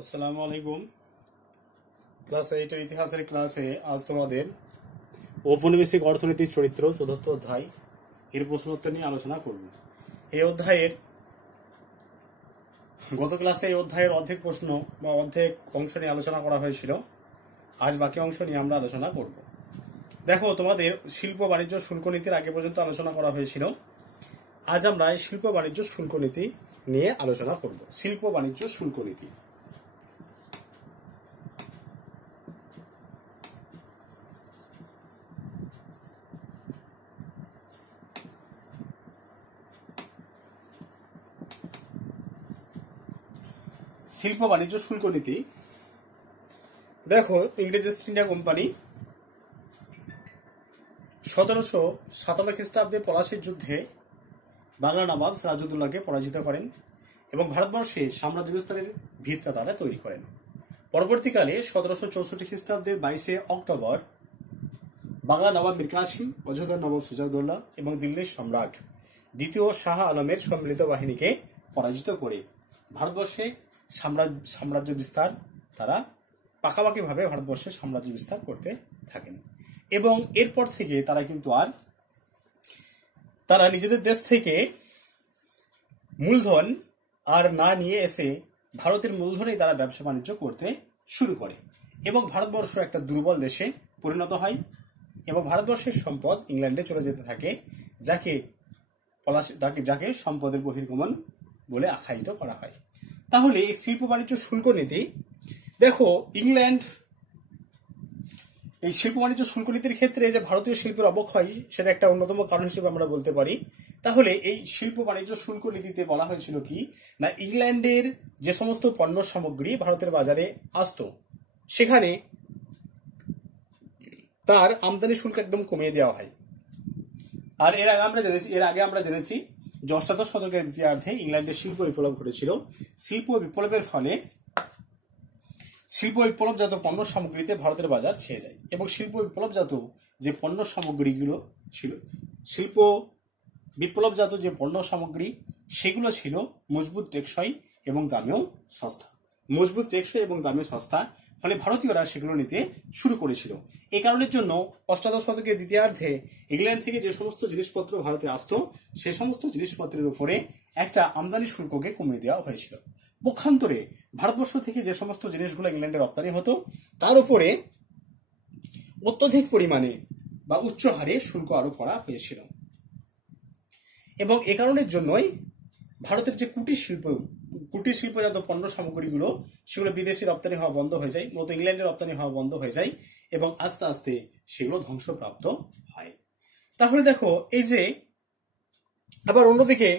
আসসালামু আলাইকুম। ক্লাস 8 এর ইতিহাসের ক্লাসে আজ তোমাদের ঔপনিবেশিক অর্থনীতির চরিত্র চতুর্থ অধ্যায় এর প্রশ্নোত্তর নিয়ে আলোচনা করব। এই অধ্যায়ের গত ক্লাসে এই অধ্যায়ের অর্ধেক প্রশ্ন বা অর্ধেক অংশ নিয়ে আলোচনা করা হয়েছিল। আজ বাকি অংশ নিয়ে আমরা আলোচনা করব। দেখো, তোমাদের শিল্প বাণিজ্য শুল্ক নীতির আগে পর্যন্ত আলোচনা করা হয়েছিল। আজ আমরা এই শিল্প বাণিজ্য শুল্ক নীতি নিয়ে আলোচনা করব। শিল্প বাণিজ্য শুল্ক নীতি। শিল্প বাণিজ্য শুল্ক নীতি। দেখো, ইংরেজ ইস্ট ইন্ডিয়া কোম্পানি 1757 খ্রিস্টাব্দে পলাশীর যুদ্ধে বাংলার নবাব সিরাজউদ্দৌলাকে পরাজিত করেন এবং ভারতবর্ষে সাম্রাজ্য বিস্তারের ভিতটা তারা তৈরি করেন। পরবর্তীকালে 1764 খ্রিস্টাব্দের 22শে অক্টোবর বাংলার নবাব মীর কাসিম, অযোধ্যার নবাব সিরাজউদ্দৌলা এবং দিল্লির সম্রাট দ্বিতীয় শাহ আলমের সম্মিলিত বাহিনীকে পরাজিত করে ভারতবর্ষে সাম্রাজ্য বিস্তার তারা পাকাপাকিভাবে ভারতবর্ষে সাম্রাজ্য বিস্তার করতে থাকেন। এবং এরপর থেকে তারা কিন্তু তারা নিজেদের দেশ থেকে মূলধন আর না নিয়ে এসে ভারতের মূলধনেই তারা ব্যবসা বাণিজ্য করতে শুরু করে এবং ভারতবর্ষ একটা দুর্বল দেশে পরিণত হয় এবং ভারতবর্ষের সম্পদ ইংল্যান্ডে চলে যেতে থাকে, যাকে সম্পদের বহির্গমন বলে আখ্যায়িত করা হয়। তাহলে এই শিল্প বাণিজ্য শুল্ক নীতি, দেখো, ইংল্যান্ড এই শিল্প বাণিজ্য শুল্ক নীতির ক্ষেত্রে যে ভারতীয় শিল্পের অবক্ষয়, সেটা একটা অন্যতম কারণ হিসেবে আমরা বলতে পারি। তাহলে এই শিল্প বাণিজ্য শুল্ক নীতিতে বলা হয়েছিল কি না, ইংল্যান্ডের যে সমস্ত পণ্য সামগ্রী ভারতের বাজারে আসতো সেখানে তার আমদানি শুল্ক একদম কমিয়ে দেওয়া হয়। আর এর আগে আমরা জেনেছি যে অষ্টাদশ শতকের দ্বিতীয়ার্ধে ইংল্যান্ডের শিল্প বিপ্লব ঘটেছিল। শিল্প বিপ্লবের ফলে শিল্প বিপ্লবজাত পণ্য সামগ্রীতে ভারতের বাজার ছেয়ে যায় এবং শিল্প বিপ্লবজাত যে পণ্য সামগ্রীগুলো ছিল, শিল্প বিপ্লবজাত যে পণ্য সামগ্রী সেগুলো ছিল মজবুত, টেকসই এবং দামেও সস্তা। ফলে ভারতীয়রা সেগুলো নিতে শুরু করেছিল। এই কারণের জন্য অষ্টাদশ শতকের দ্বিতীয়ার্ধে ইংল্যান্ড থেকে যে সমস্ত জিনিসপত্র ভারতে আসতো সে সমস্ত জিনিসপত্রের উপরে একটা আমদানি শুল্ককে কমিয়ে দেওয়া হয়েছিল। পক্ষান্তরে ভারতবর্ষ থেকে যে সমস্ত জিনিসগুলো ইংল্যান্ডে রপ্তানি হতো তার উপরে অত্যধিক পরিমাণে বা উচ্চ হারে শুল্ক আরোপ করা হয়েছিল এবং এ কারণের জন্যই ভারতের যে কুটির শিল্পজাত পণ্য সামগ্রীগুলো সেগুলো বিদেশি রপ্তানি হওয়া বন্ধ হয়ে যায়, মূলত ইংল্যান্ডে রপ্তানি হওয়া বন্ধ হয়ে যায় এবং আস্তে আস্তে সেগুলো ধ্বংসপ্রাপ্ত হয়। তাহলে দেখো, এই যে আবার অন্যদিকে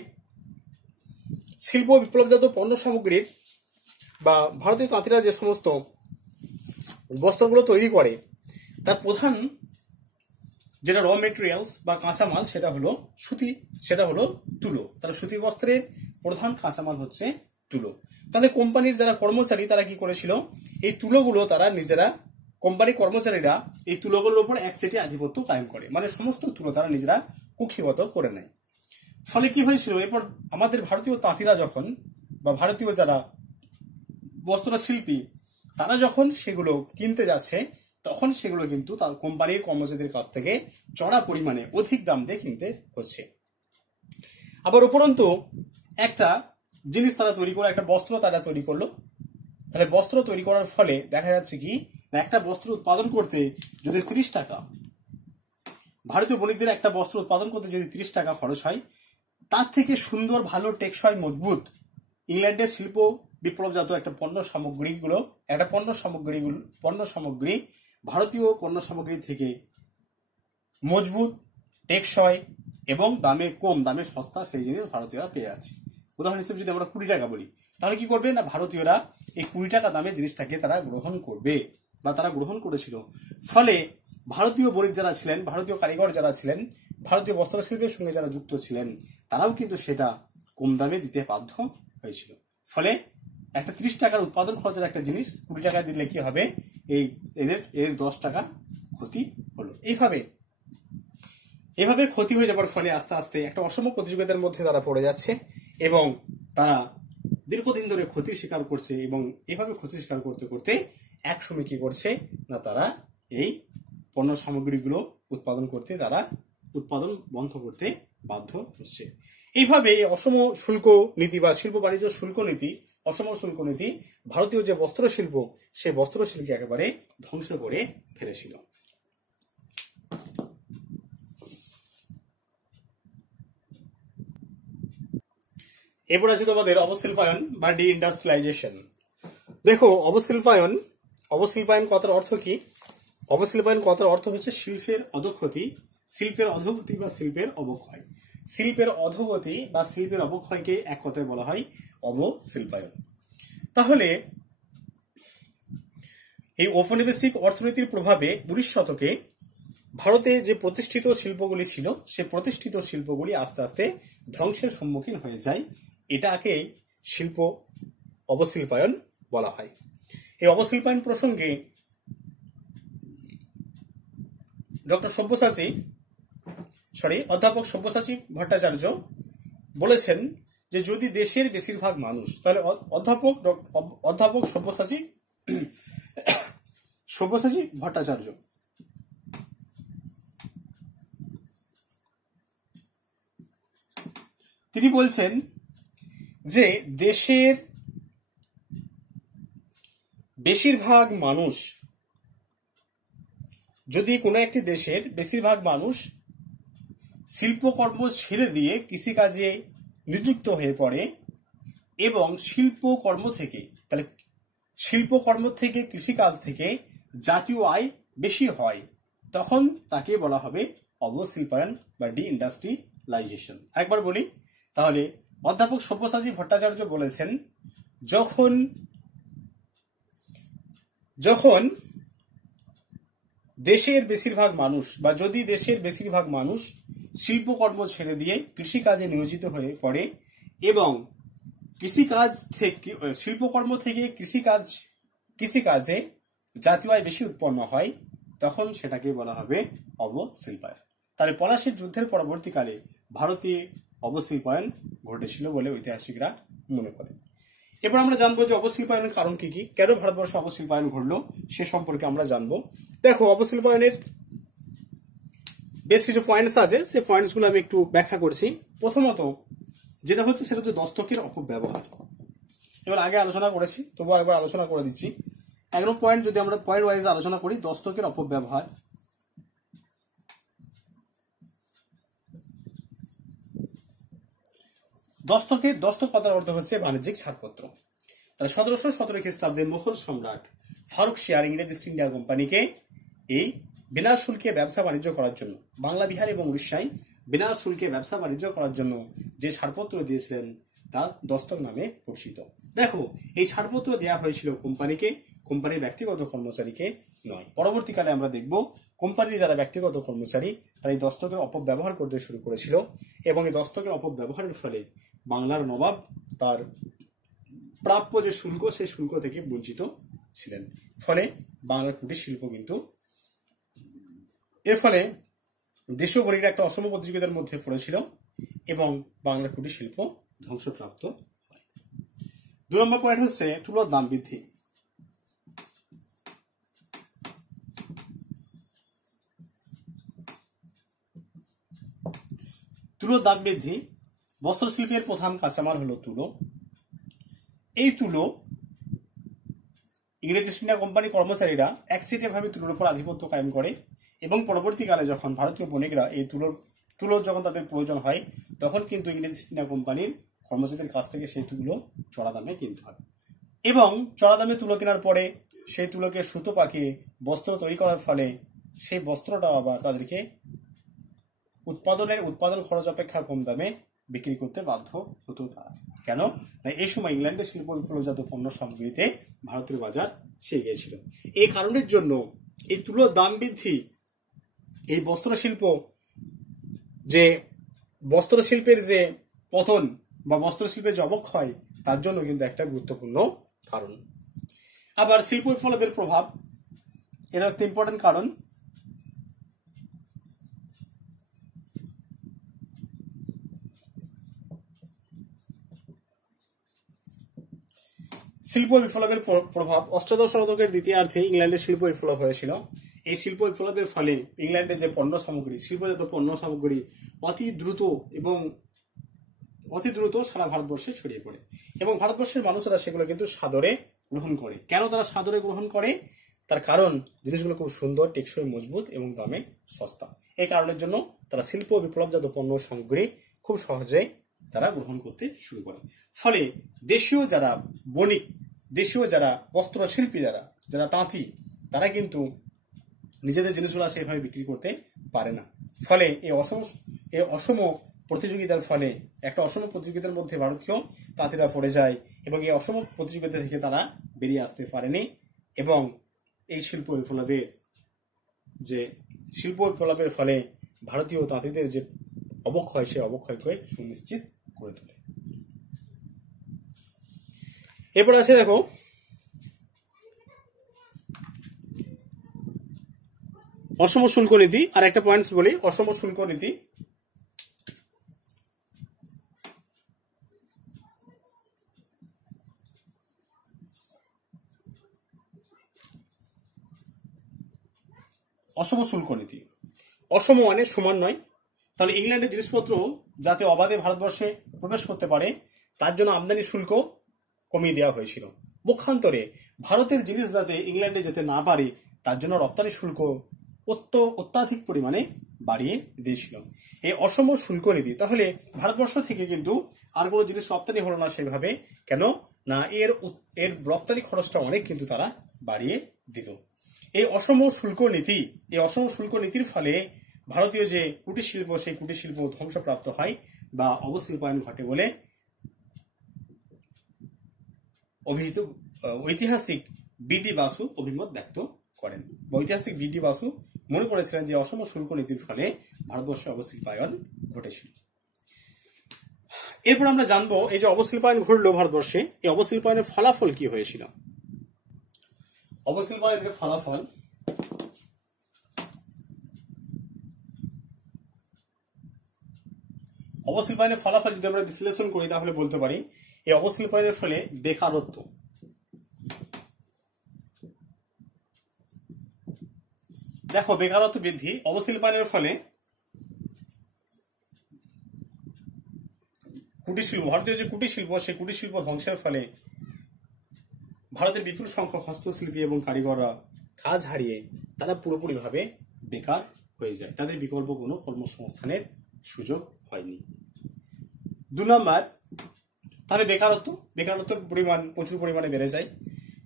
শিল্প বিপ্লবজাত পণ্য সামগ্রীর বা ভারতীয় তাঁতিরা যে সমস্ত বস্ত্রগুলো তৈরি করে তার প্রধান যেটা র মেটেরিয়ালস বা কাঁচামাল সেটা হলো সুতি, সেটা হলো তুলো। তাহলে সুতি বস্ত্রের প্রধান কাঁচামাল হচ্ছে তুলো। তাহলে কোম্পানির যারা কর্মচারী তারা কি করেছিল, এই তুলোগুলো তারা নিজেরা, কোম্পানির কর্মচারীরা এই তুলোগুলোর উপর একচেটিয়া আধিপত্য কায়েম করে, মানে সমস্ত তুলো তারা নিজেরা কুক্ষিগত করে নেয়। ফলে কি হয়েছিল, এরপর আমাদের ভারতীয় তাঁতিরা যখন বা ভারতীয় যারা বস্ত্র শিল্পী তারা যখন সেগুলো কিনতে যাচ্ছে তখন সেগুলো কিন্তু তার কোম্পানির কর্মচারীদের কাছ থেকে চড়া পরিমাণে অধিক দাম দিয়ে কিনতে হচ্ছে। আবার উপরন্তু একটা জিনিস তারা তৈরি করে, একটা বস্ত্র তারা তৈরি করলো। তাহলে বস্ত্র তৈরি করার ফলে দেখা যাচ্ছে কি না, একটা বস্ত্র উৎপাদন করতে যদি 30 টাকা, ভারতীয় বণিকদের একটা বস্ত্র উৎপাদন করতে যদি 30 টাকা খরচ হয়, তার থেকে সুন্দর, ভালো, টেকসই, মজবুত ইংল্যান্ডের শিল্প বিপ্লবজাত একটা পণ্য সামগ্রী ভারতীয় পণ্য সামগ্রী থেকে মজবুত, টেকসই এবং দামে সস্তা সেই জিনিস ভারতীয়রা পেয়ে আছে। উদাহরণ হিসেবে যদি আমরা 20 টাকা বলি, তাহলে কি করবে না, ভারতীয়রা এই 20 টাকা দামের জিনিসটাকে তারা গ্রহণ করবে বা তারা গ্রহণ করেছিল। ফলে ভারতীয় বণিক যারা ছিলেন, ভারতীয় কারিগর যারা ছিলেন, ভারতীয় বস্ত্রশিল্পের সঙ্গে যারা যুক্ত ছিলেন তারাও কিন্তু সেটা কম দামে দিতে বাধ্য হয়েছিল। ফলে একটা 30 টাকার উৎপাদন খরচের একটা জিনিস 20 টাকা দিলে কি হবে, এর 10 টাকা ক্ষতি হলো। এইভাবে ক্ষতি হয়ে যাবার ফলে আস্তে আস্তে একটা অসম প্রতিযোগিতার মধ্যে তারা পড়ে যাচ্ছে এবং তারা দীর্ঘদিন ধরে ক্ষতি স্বীকার করছে এবং এভাবে ক্ষতি স্বীকার করতে করতে এক সময় কি করছে না, তারা এই পণ্য সামগ্রীগুলো উৎপাদন করতে তারা উৎপাদন বন্ধ করতে বাধ্য হচ্ছে। এইভাবে অসম শুল্ক নীতি বা শিল্প বাণিজ্য শুল্ক নীতি, অসম শুল্ক নীতি ভারতীয় যে বস্ত্র শিল্প সেই বস্ত্র শিল্পকে একেবারে ধ্বংস করে ফেলেছিল। এরপর আছে তোমাদের অবশিল্পায়ন বা ডি ইন্ডাস্ট্রিয়ালাইজেশন। দেখো, অবশিল্পায়ন কথার অর্থ কি? অবশিল্পায়ন কথার অর্থ হচ্ছে শিল্পের অধোক্ষতি, শিল্পের অধোগতি বা শিল্পের অবক্ষয়। শিল্পের অধোগতি বা শিল্পের অবক্ষয়কে এক কথায় বলা হয় অবশিল্পায়ন। তাহলে এই ঔপনিবেশিক অর্থনীতির প্রভাবে 19 শতকে ভারতে যে প্রতিষ্ঠিত শিল্পগুলি ছিল সে প্রতিষ্ঠিত শিল্পগুলি আস্তে আস্তে ধ্বংসের সম্মুখীন হয়ে যায়। এটাকে শিল্প অবশিল্পায়ন বলা হয়। এই অবশিল্পায়ন প্রসঙ্গে অধ্যাপক সব্যসাচী ভট্টাচার্য বলেছেন যে যদি দেশের বেশিরভাগ মানুষ, তাহলে অধ্যাপক সব্যসাচী ভট্টাচার্য তিনি বলছেন যে দেশের বেশিরভাগ মানুষ, যদি কোনো একটি দেশের বেশিরভাগ মানুষ শিল্পকর্ম ছেড়ে দিয়ে কৃষিকাজে নিযুক্ত হয়ে পড়ে এবং শিল্পকর্ম থেকে কৃষিকাজ থেকে জাতীয় আয় বেশি হয়, তখন তাকে বলা হবে অবশিল্পায়ন বা ডি ইন্ডাস্ট্রিয়ালাইজেশন। একবার বলি তাহলে, অধ্যাপক সব্যসাচী ভট্টাচার্য বলেছেন যখন দেশের বেশিরভাগ মানুষ বা যদি দেশের বেশিরভাগ মানুষ শিল্পকর্ম ছেড়ে দিয়ে কৃষিকাজে নিয়োজিত হয়ে পড়ে এবং শিল্পকর্ম থেকে কৃষিকাজে জাতীয় আয় বেশি উৎপন্ন হয়, তখন সেটাকে বলা হবে অবশিল্পায়ন। তাহলে পলাশীর যুদ্ধের পরবর্তীকালে ভারতে অবশিল্পায়ন ঘটেছিল বলে ঐতিহাসিকরা মনে করেন। এবার আমরা জানবো যে অবশিল্পায়নের কারণ কি কি, কেন ভারতবর্ষে অবশিল্পায়ন ঘটলো সে সম্পর্কে আমরা জানবো। দেখো, অবশিল্পায়নের বেশ কিছু পয়েন্টস আছে, সেই পয়েন্টসগুলো আমি একটু ব্যাখ্যা করছি। প্রথমত যেটা হচ্ছে সেটা হচ্ছে দস্তকের অপব্যবহার। এবার আগে আলোচনা করেছি, তবুও একবার আলোচনা করে দিচ্ছি। এক নম্বর পয়েন্ট, যদি আমরা পয়েন্ট ওয়াইজ আলোচনা করি, দস্তকের অপব্যবহার। দস্তক কথার অর্থ হচ্ছে বাণিজ্যিক ছাড়পত্র। তাহলে 1717 খ্রিস্টাব্দে মুঘল সম্রাট ফারুক শিয়ার ইংরেজ ইস্ট ইন্ডিয়া কোম্পানিকে এই বিনা শুল্কে ব্যবসা বাণিজ্য করার জন্য, বাংলা, বিহার এবং উড়িষ্যায় বিনা শুল্কে ব্যবসা বাণিজ্য করার জন্য যে ছাড়পত্র দিয়েছিলেন তা দস্তক নামে পরিচিত। দেখো, এই ছাড়পত্র দেওয়া হয়েছিল কোম্পানির ব্যক্তিগত কর্মচারীকে নয়। পরবর্তীকালে আমরা দেখব কোম্পানির যারা ব্যক্তিগত কর্মচারী তারা এই দস্তকের অপব্যবহার করতে শুরু করেছিল এবং এই দস্তকের অপব্যবহারের ফলে বাংলার নবাব তার প্রাপ্য যে শুল্ক সেই শুল্ক থেকে বঞ্চিত ছিলেন। ফলে বাংলার কুটির শিল্প কিন্তু এর ফলে দেশীয় বণিকরা একটা অসম প্রতিযোগিতার মধ্যে পড়েছিল এবং বাংলার কুটির শিল্প ধ্বংসপ্রাপ্ত হয়। 2 নম্বর পয়েন্ট হচ্ছে তুলোর দাম বৃদ্ধি। তুলোর দাম বৃদ্ধি। বস্ত্রশিল্পের প্রধান কাঁচামাল হলো তুলো। এই তুলো ইংরেজ ইস্ট ইন্ডিয়া কোম্পানি কর্মচারীরা একচেটিয়া ভাবে তুলোর উপর আধিপত্য কায়েম করে এবং পরবর্তীকালে যখন ভারতীয় বণিকরা এই তুলোর যখন তাদের প্রয়োজন হয় তখন কিন্তু ইংরেজ ইস্ট ইন্ডিয়া কোম্পানির কর্মচারীদের কাছ থেকে সেই তুলো চড়া দামে কিনতে হয় এবং চড়া দামে তুলো কেনার পরে সেই তুলোকে সুতো পাকিয়ে বস্ত্র তৈরি করার ফলে সেই বস্ত্রটা আবার তাদেরকে উৎপাদন খরচ অপেক্ষা কম দামে বিক্রি করতে বাধ্য হতো তারা। কেন না, এই সময় ইংল্যান্ডের শিল্প বিপ্লবজাত পণ্য সামগ্রীতে ভারতের বাজার ছেয়ে গিয়েছিল। এই কারণের জন্য এই তুলোর দাম বৃদ্ধি, এই বস্ত্রশিল্পের যে পতন বা বস্ত্রশিল্পের যে অবক্ষয়, তার জন্য কিন্তু একটা গুরুত্বপূর্ণ কারণ। আবার শিল্প বিপ্লবের প্রভাব, এর একটা ইম্পর্টেন্ট কারণ। শিল্প বিপ্লবের প্রভাব অষ্টাদশ শতকের দ্বিতীয়ার্ধে ইংল্যান্ডে শিল্প বিপ্লব হয়েছিল। এই শিল্প বিপ্লবের ফলে ইংল্যান্ডে যে পণ্য সামগ্রী, শিল্পজাত পণ্য সামগ্রী অতি দ্রুত সারা ভারতবর্ষে ছড়িয়ে পড়ে এবং ভারতবর্ষের মানুষেরা সেগুলো কিন্তু সাদরে গ্রহণ করে। কেন তারা সাদরে গ্রহণ করে? তার কারণ জিনিসগুলো খুব সুন্দর, টেকসই, মজবুত এবং দামে সস্তা। এই কারণের জন্য তারা শিল্প বিপ্লবজাত পণ্য সামগ্রী খুব সহজেই তারা গ্রহণ করতে শুরু করে। ফলে দেশীয় যারা বণিক, দেশীয় যারা বস্ত্রশিল্পী, যারা তাঁতি, তারা কিন্তু নিজেদের জিনিসগুলো সেভাবে বিক্রি করতে পারে না। ফলে এই অসম প্রতিযোগিতার ফলে একটা অসম প্রতিযোগিতার মধ্যে ভারতীয় তাঁতিরা পড়ে যায় এবং এই অসম প্রতিযোগিতা থেকে তারা বেরিয়ে আসতে পারেনি এবং এই শিল্প বিপ্লবের ফলে ভারতীয় তাঁতিদের যে অবক্ষয়, সে অবক্ষয়কে সুনিশ্চিত করে তোলে। এরপর আছে দেখো অসম শুল্ক নীতি। আর একটা পয়েন্ট বলি, অসম শুল্ক নীতি। অসম শুল্ক নীতি, অসম মানে সমান নয়। তাহলে ইংল্যান্ডের জিনিসপত্র যাতে অবাধে ভারতবর্ষে প্রবেশ করতে পারে তার জন্য আমদানি শুল্ক কমিয়ে দেওয়া হয়েছিল। পক্ষান্তরে ভারতের জিনিস যাতে ইংল্যান্ডে যেতে না পারে তার জন্য রপ্তানি শুল্ক অত্যাধিক পরিমাণে বাড়িয়ে দিয়েছিল। এই অসম শুল্ক নীতি, তাহলে ভারতবর্ষ থেকে কিন্তু আর কোনো জিনিস রপ্তানি হলো না সেভাবে। কেন না? এর রপ্তানি খরচটা অনেক কিন্তু তারা বাড়িয়ে দিল। এই অসম শুল্ক নীতির ফলে ভারতীয় যে কুটির শিল্প, সেই কুটির শিল্প ধ্বংসপ্রাপ্ত হয় বা অবশিল্পায়ন ঘটে বলে অভিহিত ঐতিহাসিক বিডি বাসু অভিমত ব্যক্ত করেন। ঐতিহাসিক বিডি বাসু মনে করেছিলেন যে অসম শুল্ক নীতির ফলে ভারতবর্ষে অবশিল্পায়ন ঘটেছিল। এরপর আমরা জানবো এই যে অবশিল্পায়ন ঘটলো ভারতবর্ষে, এই অবশিল্পায়নের ফলাফল কি হয়েছিল। অবশিল্পায়নের ফলাফল, অবশিল্পায়নের ফলাফল যদি আমরা বিশ্লেষণ করি তাহলে বলতে পারি এই অবশিল্পায়নের ফলে বেকারত্ব, দেখো বেকারত্ব বৃদ্ধি। অবশিল্পায়নের ফলে কুটির শিল্প, ভারতীয় যে কুটির শিল্প, সেই কুটির শিল্প ধ্বংসের ফলে ভারতের বিপুল সংখ্যক হস্তশিল্পী এবং কারিগররা কাজ হারিয়ে তারা পুরোপুরিভাবে বেকার হয়ে যায়, তাদের বিকল্প কোনো কর্মসংস্থানের সুযোগ হয়নি। 2 নম্বর, তাহলে বেকারত্বের পরিমাণ প্রচুর পরিমাণে বেড়ে যায়।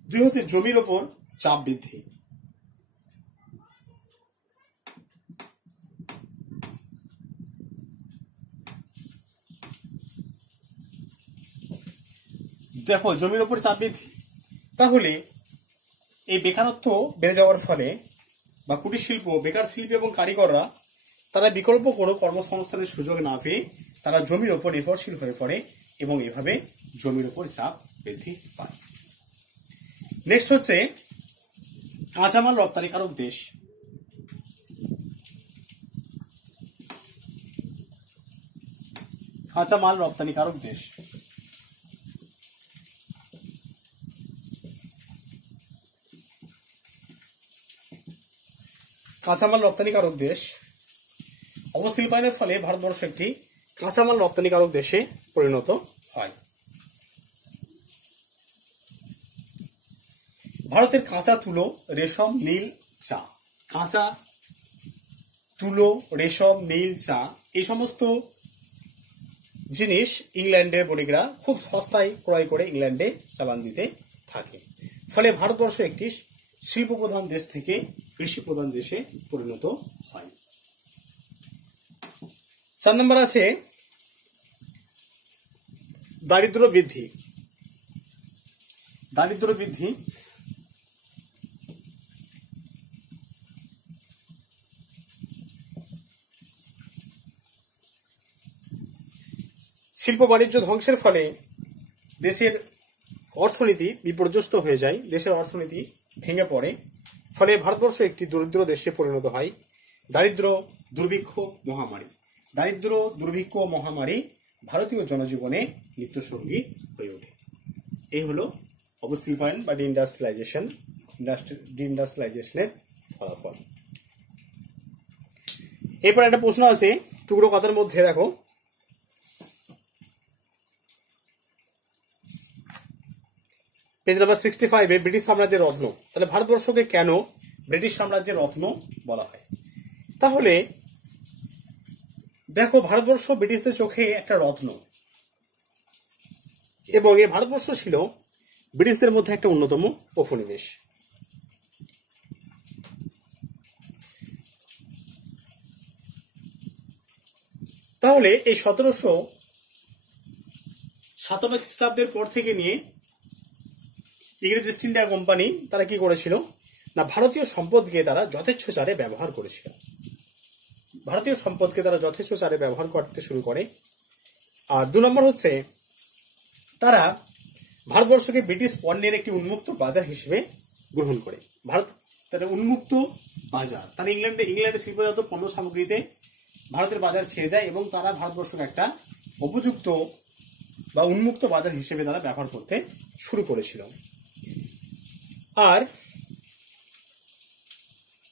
2 হচ্ছে জমির ওপর চাপ বৃদ্ধি। দেখো জমির ওপর চাপ বৃদ্ধি, তাহলে এই বেকারত্ব বেড়ে যাওয়ার ফলে বা কুটির শিল্প, বেকার শিল্পী এবং কারিগররা তারা বিকল্প কোনো কর্মসংস্থানের সুযোগ না পেয়ে তারা জমির ওপর নির্ভরশীল হয়ে পড়ে এবং এভাবে জমির ওপর চাপ বৃদ্ধি পায়। নেক্সট হচ্ছে কাঁচামাল রপ্তানিকারক দেশ। কাঁচামাল রপ্তানিকারক দেশ, কাঁচামাল রপ্তানিকারক দেশ। অবশিল্পায়নের ফলে ভারতবর্ষ একটি কাঁচামাল রপ্তানিকারক দেশে পরিণত হয়। ভারতের কাঁচা তুলো, রেশম, নীল, চা, কাঁচা তুলো, রেশম, নীল, চা, এই সমস্ত জিনিস ইংল্যান্ডের বণিকরা খুব সস্তায় ক্রয় করে ইংল্যান্ডে চালান দিতে থাকে। ফলে ভারতবর্ষ একটি শিল্প প্রধান দেশ থেকে কৃষি প্রধান দেশে পরিণত হয়। 4 নম্বর আছে দারিদ্র্য বৃদ্ধি। দারিদ্র্য বৃদ্ধি, শিল্প বাণিজ্য ধ্বংসের ফলে দেশের অর্থনীতি বিপর্যস্ত হয়ে যায়, দেশের অর্থনীতি ভেঙে পড়ে। ফলে ভারতবর্ষ একটি দরিদ্র দেশে পরিণত হয়। দারিদ্র, দুর্ভিক্ষ, মহামারী ভারতীয় জনজীবনে নিত্যসঙ্গী হয়ে ওঠে। এই হলো অবশিল্পায়ন বা ডিইন্ডাস্ট্রিয়ালাইজেশনের ফলাফল। এরপর একটা প্রশ্ন আছে টুকরো কথার মধ্যে, দেখো পেজ নাম্বার 65 ব্রিটিশ সাম্রাজ্যের রত্ন। তাহলে ভারতবর্ষকে কেন ব্রিটিশ সাম্রাজ্যের রত্ন বলা হয়? তাহলে দেখো, ভারতবর্ষ ব্রিটিশদের চোখে একটা রত্ন, এবং এই ভারতবর্ষ ছিল ব্রিটিশদের মধ্যে একটা অন্যতম উপনিবেশ। তাহলে এই 1757 খ্রিস্টাব্দের পর থেকে নিয়ে ইংরেজ ইস্ট ইন্ডিয়া কোম্পানি তারা কি করেছিল না, ভারতীয় সম্পদকে তারা যথেচ্ছাচারে ব্যবহার করেছিল। ভারতীয় সম্পদকে তারা যথেচ্ছাচারে ব্যবহার করতে শুরু করে। আর 2 নম্বর হচ্ছে, তারা ভারতবর্ষকে ব্রিটিশ পণ্যের একটি উন্মুক্ত বাজার হিসেবে গ্রহণ করে। ভারত তারা উন্মুক্ত বাজার, তারা ইংল্যান্ডের শিল্পজাত পণ্য সামগ্রীতে ভারতের বাজার ছেয়ে যায়, এবং তারা ভারতবর্ষকে একটা উপযুক্ত বা উন্মুক্ত বাজার হিসেবে তারা ব্যবহার করতে শুরু করেছিল। আর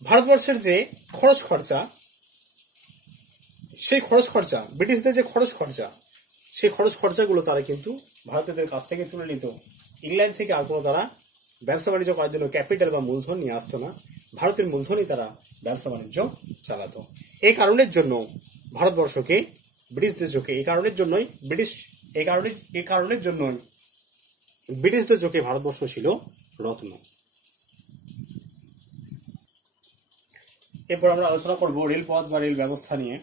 ভারতবর্ষের যে খরচ খরচা, সেই খরচ খরচা, ব্রিটিশদের যে খরচ খরচা, সেই খরচ খরচাগুলো তারা কিন্তু ভারতীয়দের কাছ থেকে তুলে নিত। ইংল্যান্ড থেকে আর কোনো তারা ব্যবসা বাণিজ্য করার জন্য ক্যাপিটাল বা মূলধন নিয়ে আসতো না, ভারতের মূলধনই তারা ব্যবসা বাণিজ্য চালাতো। এই কারণের জন্য ভারতবর্ষকে ব্রিটিশদের চোখে ব্রিটিশদের চোখে ভারতবর্ষ ছিল রত্ন। এরপর আমরা আলোচনা করব রেলপথ বা রেল ব্যবস্থা নিয়ে।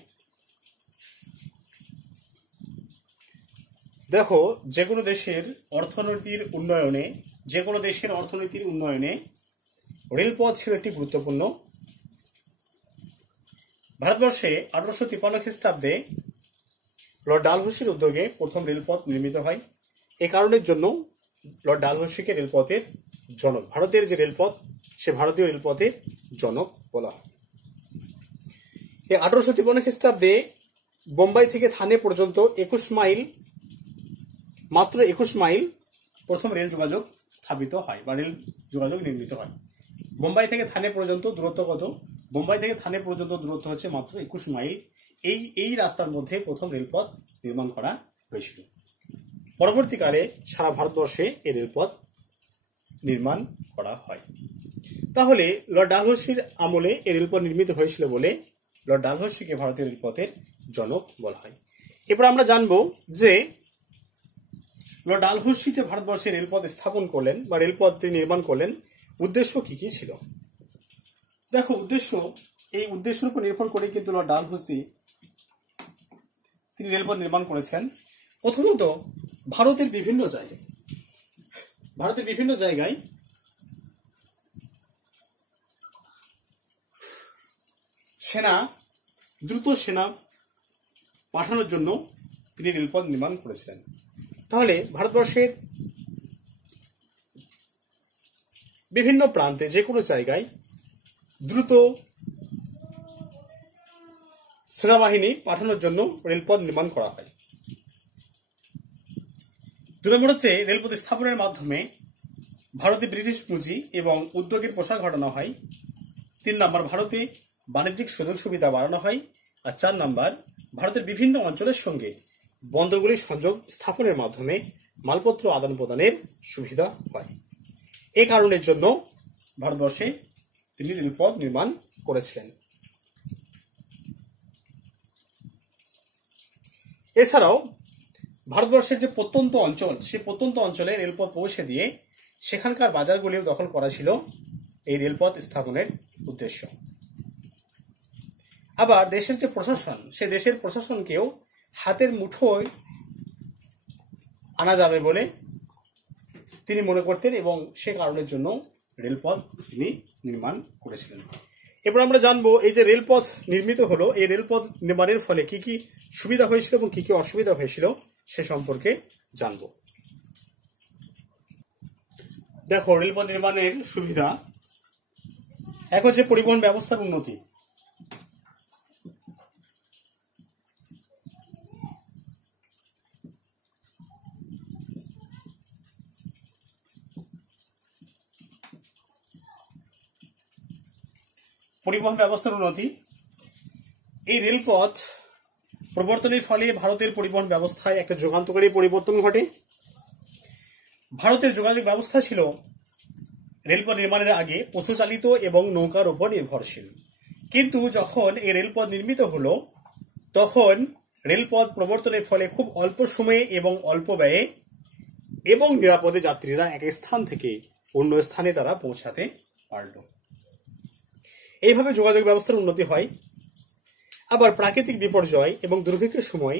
দেখো, যে কোনো দেশের অর্থনীতির উন্নয়নে রেলপথ ছিল একটি গুরুত্বপূর্ণ। ভারতবর্ষে 1853 খ্রিস্টাব্দে লর্ড ডালহৌসির উদ্যোগে প্রথম রেলপথ নির্মিত হয়। এ কারণের জন্য লর্ড ডালহৌসিকে রেলপথের জনক, ভারতের যে রেলপথ, সে ভারতীয় রেলপথের জনক বলা হয়। 1853 খ্রিস্টাব্দে বোম্বাই থেকে থানে পর্যন্ত মাত্র 21 মাইল প্রথম রেল যোগাযোগ স্থাপিত হয় বা রেল যোগাযোগ নির্মিত হয়। বোম্বাই থেকে থানে পর্যন্ত দূরত্ব কত? বোম্বাই থেকে থানে পর্যন্ত দূরত্ব হচ্ছে মাত্র 21 মাইল। এই রাস্তার মধ্যে প্রথম রেলপথ নির্মাণ করা হয়েছিল। পরবর্তীকালে সারা ভারতবর্ষে এই রেলপথ নির্মাণ করা হয়। তাহলে লর্ড ডালহৌসির আমলে এই রেলপথ নির্মিত হয়েছিল বলে লর্ড ডালহৌসিকে ভারতীয় রেলপথের জনক বলা হয়। এরপর আমরা জানবো যে লর্ড ডালহৌসি যে ভারতবর্ষে রেলপথ স্থাপন করলেন বা রেলপথ নির্মাণ করলেন, উদ্দেশ্য কি কি ছিল? দেখো, এই উদ্দেশ্যের উপর নির্ভর করে কিন্তু লর্ড ডালহৌসি তিনি রেলপথ নির্মাণ করেছেন। প্রথমত, ভারতের বিভিন্ন জায়গায় দ্রুত সেনা পাঠানোর জন্য তিনি রেলপথ নির্মাণ করেছিলেন। তাহলে ভারতবর্ষের বিভিন্ন প্রান্তে যে কোনো জায়গায় দ্রুত সেনাবাহিনী পাঠানোর জন্য রেলপথ নির্মাণ করা হয়। 2 নম্বর হচ্ছে, রেলপথ স্থাপনের মাধ্যমে ভারতে ব্রিটিশ পুঁজি এবং উদ্যোগের প্রসার ঘটানো হয়। 3 নম্বর, ভারতে বাণিজ্যিক সুযোগ সুবিধা বাড়ানো হয়। আর 4 নম্বর, ভারতের বিভিন্ন অঞ্চলের সঙ্গে বন্দরগুলির সংযোগ স্থাপনের মাধ্যমে মালপত্র আদান প্রদানের সুবিধা হয়। এ কারণের জন্য ভারতবর্ষে তিনি রেলপথ নির্মাণ করেছিলেন। এছাড়াও ভারতবর্ষের যে প্রত্যন্ত অঞ্চল, সেই প্রত্যন্ত অঞ্চলে রেলপথ পৌঁছে দিয়ে সেখানকার বাজারগুলিও দখল করা ছিল এই রেলপথ স্থাপনের উদ্দেশ্য। আবার দেশের যে প্রশাসন, সে দেশের প্রশাসনকেও হাতের মুঠোয় আনা যাবে বলে তিনি মনে করতেন, এবং সে কারণের জন্য রেলপথ তিনি নির্মাণ করেছিলেন। এরপর আমরা জানবো, এই যে রেলপথ নির্মিত হলো, এই রেলপথ নির্মাণের ফলে কি কি সুবিধা হয়েছিল এবং কি কি অসুবিধা হয়েছিল সে সম্পর্কে জানবো। দেখো, রেলপথ নির্মাণের সুবিধা, এক হচ্ছে পরিবহন ব্যবস্থার উন্নতি। পরিবহন ব্যবস্থার উন্নতি। এই রেলপথ প্রবর্তনের ফলে ভারতের পরিবহন ব্যবস্থায় একটা যুগান্তকারী পরিবর্তন ঘটে। ভারতের যোগাযোগ ব্যবস্থা ছিল রেলপথ নির্মাণের আগে পশুচালিত এবং নৌকার উপর নির্ভরশীল, কিন্তু যখন এই রেলপথ নির্মিত হলো তখন রেলপথ প্রবর্তনের ফলে খুব অল্প সময়ে এবং অল্প ব্যয়ে এবং নিরাপদে যাত্রীরা এক স্থান থেকে অন্য স্থানে তারা পৌঁছাতে পারল। এইভাবে যোগাযোগ ব্যবস্থার উন্নতি হয়। আবার প্রাকৃতিক বিপর্যয় এবং দুর্ভিক্ষের সময়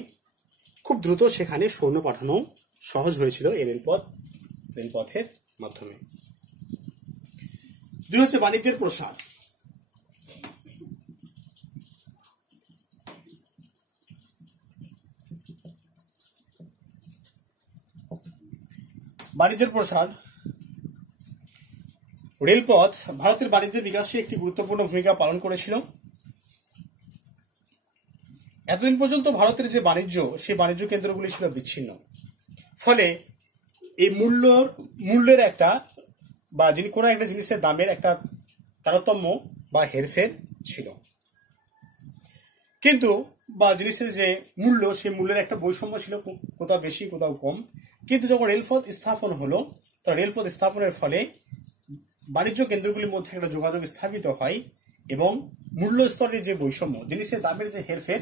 খুব দ্রুত সেখানে সৈন্য পাঠানো সহজ হয়েছিল এই রেলপথের মাধ্যমে। 2 হচ্ছে বাণিজ্যের প্রসার। বাণিজ্যের প্রসার। রেলপথ ভারতের বাণিজ্যের বিকাশে একটি গুরুত্বপূর্ণ ভূমিকা পালন করেছিল। এতদিন পর্যন্ত ভারতের যে বাণিজ্য, সেই বাণিজ্য কেন্দ্রগুলি ছিল বিচ্ছিন্ন। ফলে এই মূল্যের একটা বা কোনো একটা জিনিসের দামের একটা তারতম্য বা হেরফের ছিল, কিন্তু বা জিনিসের যে মূল্য, সেই মূল্যের একটা বৈষম্য ছিল, কোথাও বেশি কোথাও কম। কিন্তু যখন রেলপথ স্থাপন হলো, তো রেলপথ স্থাপনের ফলে বাণিজ্য কেন্দ্রগুলির মধ্যে একটা যোগাযোগ স্থাপিত হয় এবং মূল্য স্তরের যে বৈষম্য, জিনিসের দামের যে হেরফের,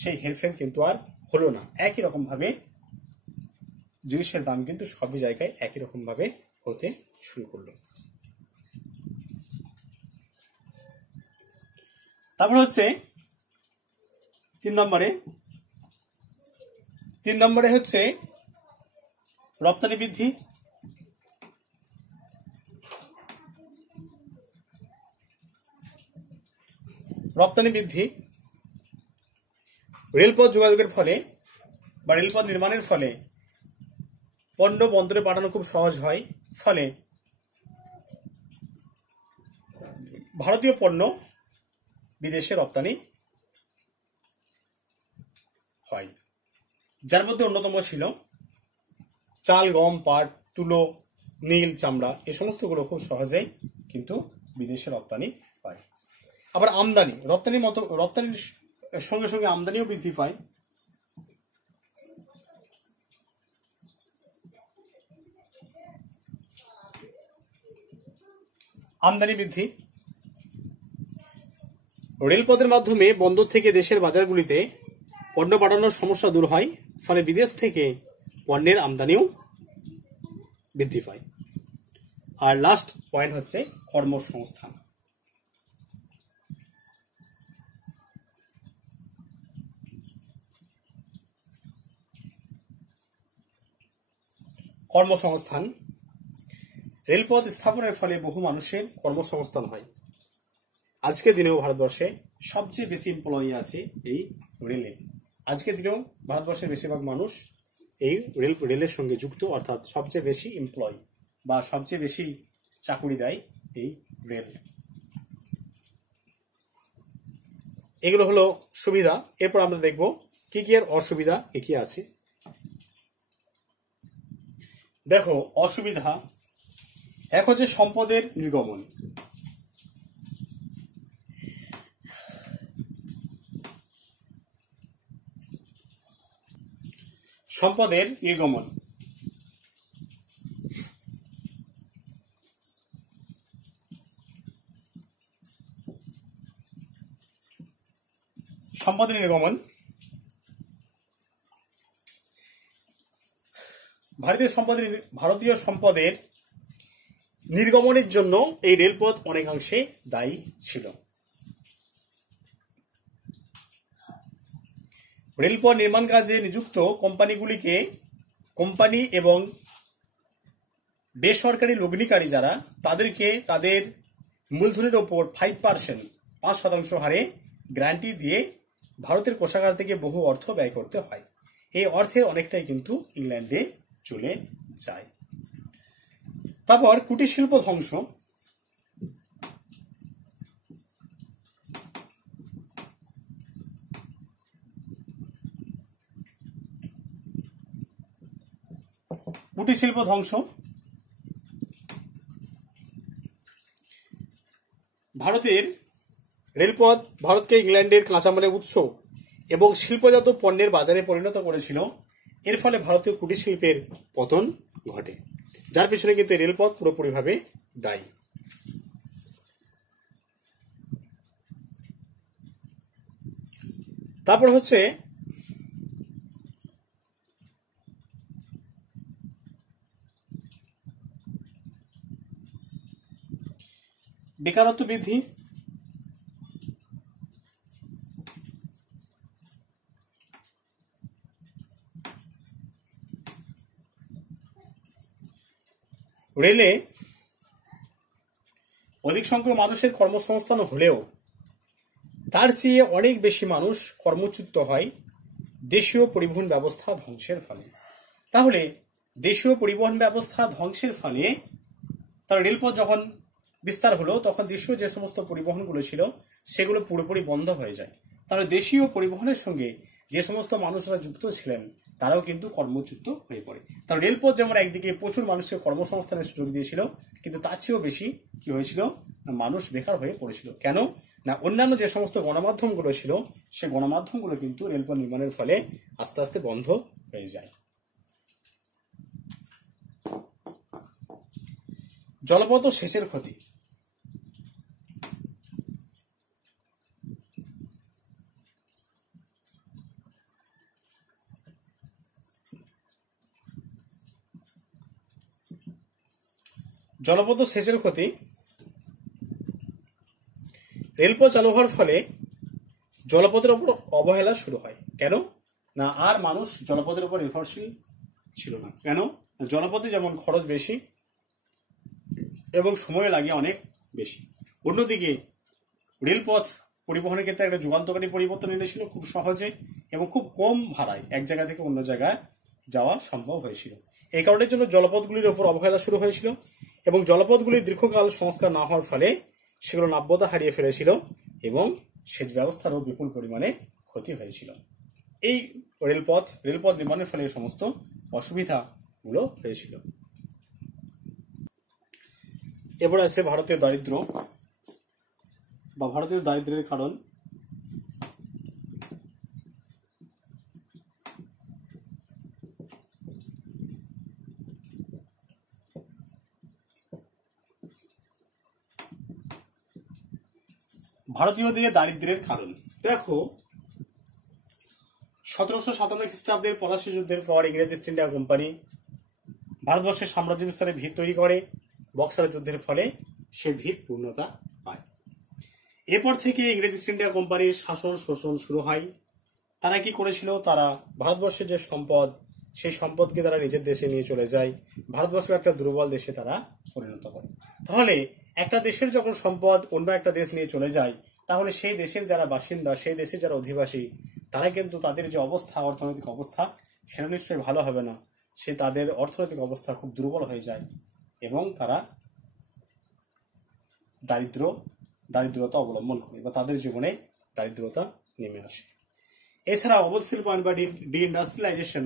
সেই হেরফের কিন্তু আর হলো না। একই রকম ভাবে জিনিসের দাম কিন্তু সবই জায়গায় একই রকম ভাবে হতে শুরু করলো। তারপর হচ্ছে 3 নম্বরে হচ্ছে রপ্তানি বৃদ্ধি। রেলপথ যোগাযোগের ফলে বা রেলপথ নির্মাণের ফলে পণ্য বন্দরে পাঠানো খুব সহজ হয়। ফলে ভারতীয় পণ্য বিদেশে রপ্তানি হয়, যার মধ্যে অন্যতম ছিল চাল, গম, পাট, তুলো, নীল, চামড়া, এই সমস্তগুলো খুব সহজেই কিন্তু বিদেশে রপ্তানি হয়। আবার রপ্তানির সঙ্গে সঙ্গে আমদানিও বৃদ্ধি পায়। আমদানি বৃদ্ধি। রেলপথের মাধ্যমে বন্দর থেকে দেশের বাজারগুলিতে পণ্য পাঠানোর সমস্যা দূর হয়, ফলে বিদেশ থেকে পণ্যের আমদানিও বৃদ্ধি পায়। আর লাস্ট পয়েন্ট হচ্ছে কর্মসংস্থান। রেলপথ স্থাপনের ফলে বহু মানুষের কর্মসংস্থান হয়। আজকের দিনেও ভারতবর্ষে সবচেয়ে বেশি এমপ্লয়ি আছে এই রেলে। আজকের দিনেও ভারতবর্ষের বেশিরভাগ মানুষ এই রেলের সঙ্গে যুক্ত, অর্থাৎ সবচেয়ে বেশি এমপ্লয়ি বা সবচেয়ে বেশি চাকুরি দেয় এই রেল। এগুলো হলো সুবিধা। এরপর আমরা দেখব কি কি এর অসুবিধা কি আছে। দেখো, অসুবিধা 1 হচ্ছে সম্পদের নির্গমন। সম্পদের নির্গমন। ভারতীয় সম্পদের নির্গমনের জন্য এই রেলপথ অনেকাংশে দায়ী ছিল। রেলপথ নির্মাণ কাজে নিযুক্ত কোম্পানি এবং বেসরকারি লগ্নিকারী যারা, তাদেরকে তাদের মূলধনের ওপর 5% হারে গ্যারান্টি দিয়ে ভারতের কোষাগার থেকে বহু অর্থ ব্যয় করতে হয়। এই অর্থের অনেকটাই কিন্তু ইংল্যান্ডে চলে যায়। তারপর কুটির শিল্প ধ্বংস। ভারতের রেলপথ ভারতকে ইংল্যান্ডের কাঁচামালের উৎস এবং শিল্পজাত পণ্যের বাজারে পরিণত করেছিল। এর ফলে ভারতীয় কুটির শিল্পের পতন ঘটে, যার পিছনে কিন্তু রেলপথ পুরোপুরিভাবে দায়ী। তারপর হচ্ছে বেকারত্ব বৃদ্ধি। রেলে অধিক সংখ্যক মানুষের কর্মসংস্থান হলেও তার চেয়ে অনেক বেশি মানুষ কর্মচ্যুত হয় দেশীয় পরিবহন ব্যবস্থা ধ্বংসের ফলে। তাহলে দেশীয় পরিবহন ব্যবস্থা ধ্বংসের ফলে তার রেলপথ যখন বিস্তার হলো তখন দেশীয় যে সমস্ত পরিবহনগুলো ছিল সেগুলো পুরোপুরি বন্ধ হয়ে যায়। তাহলে দেশীয় পরিবহনের সঙ্গে যে সমস্ত মানুষরা যুক্ত ছিলেন তারাও কিন্তু কর্মচ্যুত হয়ে পড়ে। তার রেলপথ যেমন একদিকে প্রচুর মানুষকে কর্মসংস্থানের সুযোগ দিয়েছিল, কিন্তু তার চেয়েও বেশি কি হয়েছিল না মানুষ বেকার হয়ে পড়েছিল। কেন না অন্যান্য যে সমস্ত গণমাধ্যমগুলো ছিল সে গণমাধ্যমগুলো কিন্তু রেলপথ নির্মাণের ফলে আস্তে আস্তে বন্ধ হয়ে যায়। জলপথ ও সেচের ক্ষতি। জলপথ ও সেচের ক্ষতি। রেলপথ চালু হওয়ার ফলে জলপথের উপর অবহেলা শুরু হয়। কেন না আর মানুষ জলপথের উপর নির্ভরশীল ছিল না। কেন জলপথে যেমন খরচ বেশি এবং সময় লাগে অনেক বেশি। অন্যদিকে রেলপথ পরিবহনের ক্ষেত্রে একটা যুগান্তকারী পরিবর্তন এনেছিল, খুব সহজে এবং খুব কম ভাড়ায় এক জায়গা থেকে অন্য জায়গায় যাওয়া সম্ভব হয়েছিল। এই কারণের জন্য জলপথগুলির উপর অবহেলা শুরু হয়েছিল এবং জলপথগুলির দীর্ঘকাল সংস্কার না হওয়ার ফলে সেগুলো নাব্যতা হারিয়ে ফেলেছিল এবং সেচ ব্যবস্থারও বিপুল পরিমাণে ক্ষতি হয়েছিল। এই রেলপথ নির্মাণের ফলে এই সমস্ত অসুবিধাগুলো হয়েছিল। এবার আছে ভারতীয় দারিদ্র বা ভারতীয় দারিদ্র্যের কারণ। ভারতীয়দের দারিদ্র্যের কারণ দেখো, 1757 খ্রিস্টাব্দের পলাশী যুদ্ধের পর ইংরেজ ইস্ট ইন্ডিয়া কোম্পানি ভারতবর্ষের সাম্রাজ্য বিস্তারের ভিত তৈরি করে। বক্সার যুদ্ধের ফলে সে ভিত পূর্ণতা পায়। এরপর থেকে ইংরেজ ইস্ট ইন্ডিয়া কোম্পানির শাসন শোষণ শুরু হয়। তারা কি করেছিল, তারা ভারতবর্ষের যে সম্পদ সেই সম্পদকে তারা নিজের দেশে নিয়ে চলে যায়, ভারতবর্ষ একটা দুর্বল দেশে তারা পরিণত করে। তাহলে একটা দেশের যখন সম্পদ অন্য একটা দেশ নিয়ে চলে যায়, তাহলে সেই দেশের যারা বাসিন্দা, সেই দেশের যারা অধিবাসী, তারা কিন্তু তাদের যে অবস্থা, অর্থনৈতিক অবস্থা, সেটা নিশ্চয়ই ভালো হবে না। সে তাদের অর্থনৈতিক অবস্থা খুব দুর্বল হয়ে যায় এবং তারা দারিদ্রতা অবলম্বন করে বা তাদের জীবনে দারিদ্রতা নেমে আসে। এছাড়া অবৈধ শিল্পায়ন বা ডি ইন্ডাস্ট্রিয়ালাইজেশন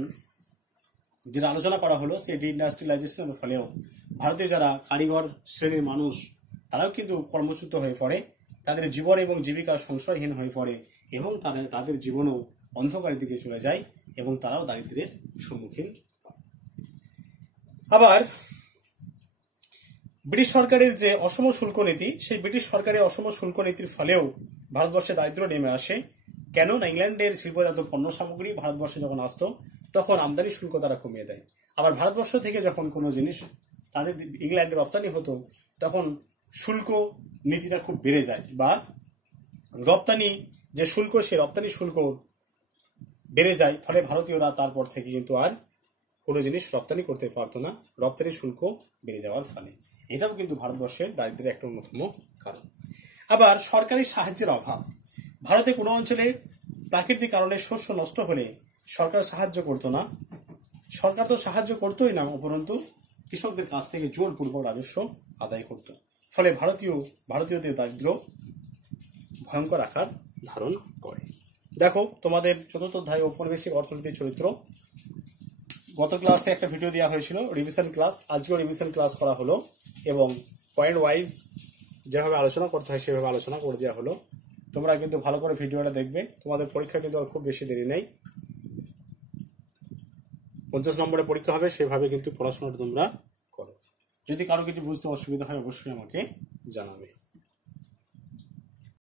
যেটা আলোচনা করা হলো, সেই ডি ইন্ডাস্ট্রিয়ালাইজেশনের ফলেও ভারতীয় যারা কারিগর শ্রেণীর মানুষ তারাও কিন্তু কর্মচ্যুত হয়ে পড়ে, তাদের জীবন এবং জীবিকা সংশয়হীন হয়ে পড়ে এবং তাদের জীবনও অন্ধকারের দিকে চলে যায় এবং তারাও দারিদ্র্যের সম্মুখীন হয়। আবার ব্রিটিশ সরকারের যে অসম শুল্ক নীতি, সেই ব্রিটিশ সরকারের অসম শুল্ক নীতির ফলেও ভারতবর্ষে দারিদ্র্য নেমে আসে। কেন না ইংল্যান্ডের শিল্পজাত পণ্য সামগ্রী ভারতবর্ষে যখন আসতো তখন আমদানি শুল্ক তারা কমিয়ে দেয়। আবার ভারতবর্ষ থেকে যখন কোনো জিনিস তাদের ইংল্যান্ডে রপ্তানি হতো তখন শুল্ক নীতিটা খুব বেড়ে যায়, বা রপ্তানি যে শুল্ক সেই রপ্তানি শুল্ক বেড়ে যায়। ফলে ভারতীয়রা তারপর থেকে কিন্তু আর কোনো জিনিস রপ্তানি করতে পারতো না, রপ্তানি শুল্ক বেড়ে যাওয়ার ফলে। এটাও কিন্তু ভারতবর্ষের দারিদ্র্যের একটা অন্যতম কারণ। আবার সরকারি সাহায্যের অভাব। ভারতে কোনো অঞ্চলে প্রাকৃতিক কারণে শস্য নষ্ট হলে সরকার সাহায্য করতো না। সরকার তো সাহায্য করতোই না, উপরন্তু কৃষকদের কাছ থেকে জোরপূর্বক রাজস্ব আদায় করত। ফলে ভারতীয়দের দারিদ্র ভয়ঙ্কর আকার ধারণ করে। দেখো, তোমাদের চতুর্থ অধ্যায় ঔপনিবেশিক অর্থনীতির চরিত্র গত ক্লাসে একটা ভিডিও দেওয়া হয়েছিল, রিভিশন ক্লাস। আজকেও রিভিশন ক্লাস করা হলো এবং পয়েন্ট ওয়াইজ যেভাবে আলোচনা করতে হয় সেভাবে আলোচনা করে দেওয়া হলো। তোমরা কিন্তু ভালো করে ভিডিওটা দেখবে, তোমাদের পরীক্ষা কিন্তু আর খুব বেশি দেরি নেই, 50 নম্বরের পরীক্ষা হবে, সেভাবে কিন্তু পড়াশোনাটা তোমরা করো। যদি কারো কিছু বুঝতে অসুবিধা হয় অবশ্যই আমাকে জানাবে।